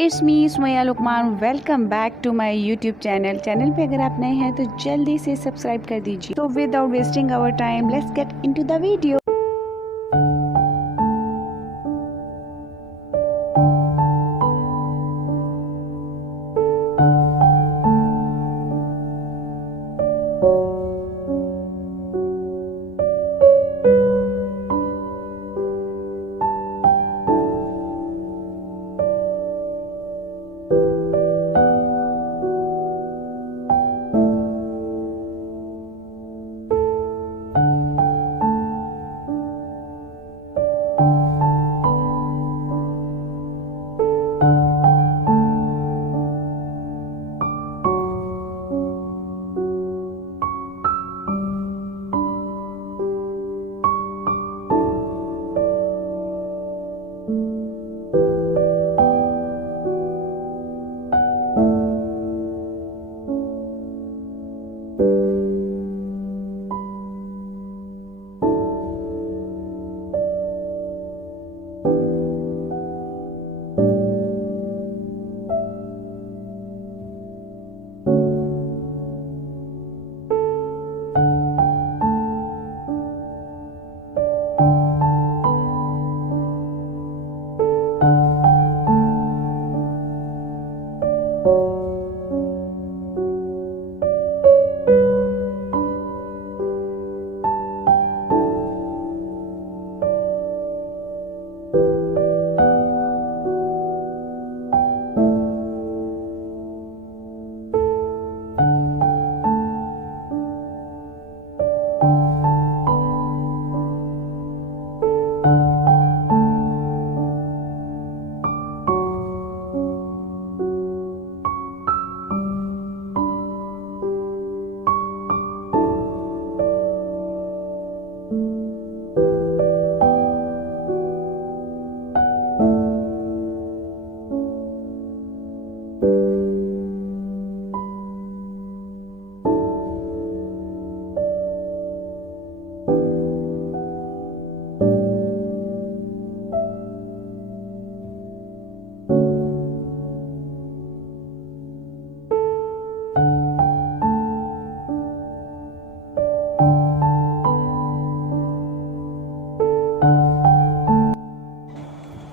It's me Sumaiya Luqman. Welcome back to my YouTube channel पे अगर आप नए हैं तो जल्दी से सब्सक्राइब कर दीजिए। तो without wasting our time let's get into the video.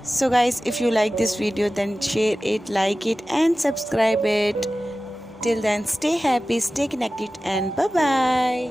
So guys, if you like this video then share it, like it and subscribe it. Till then, stay happy, stay connected and bye bye.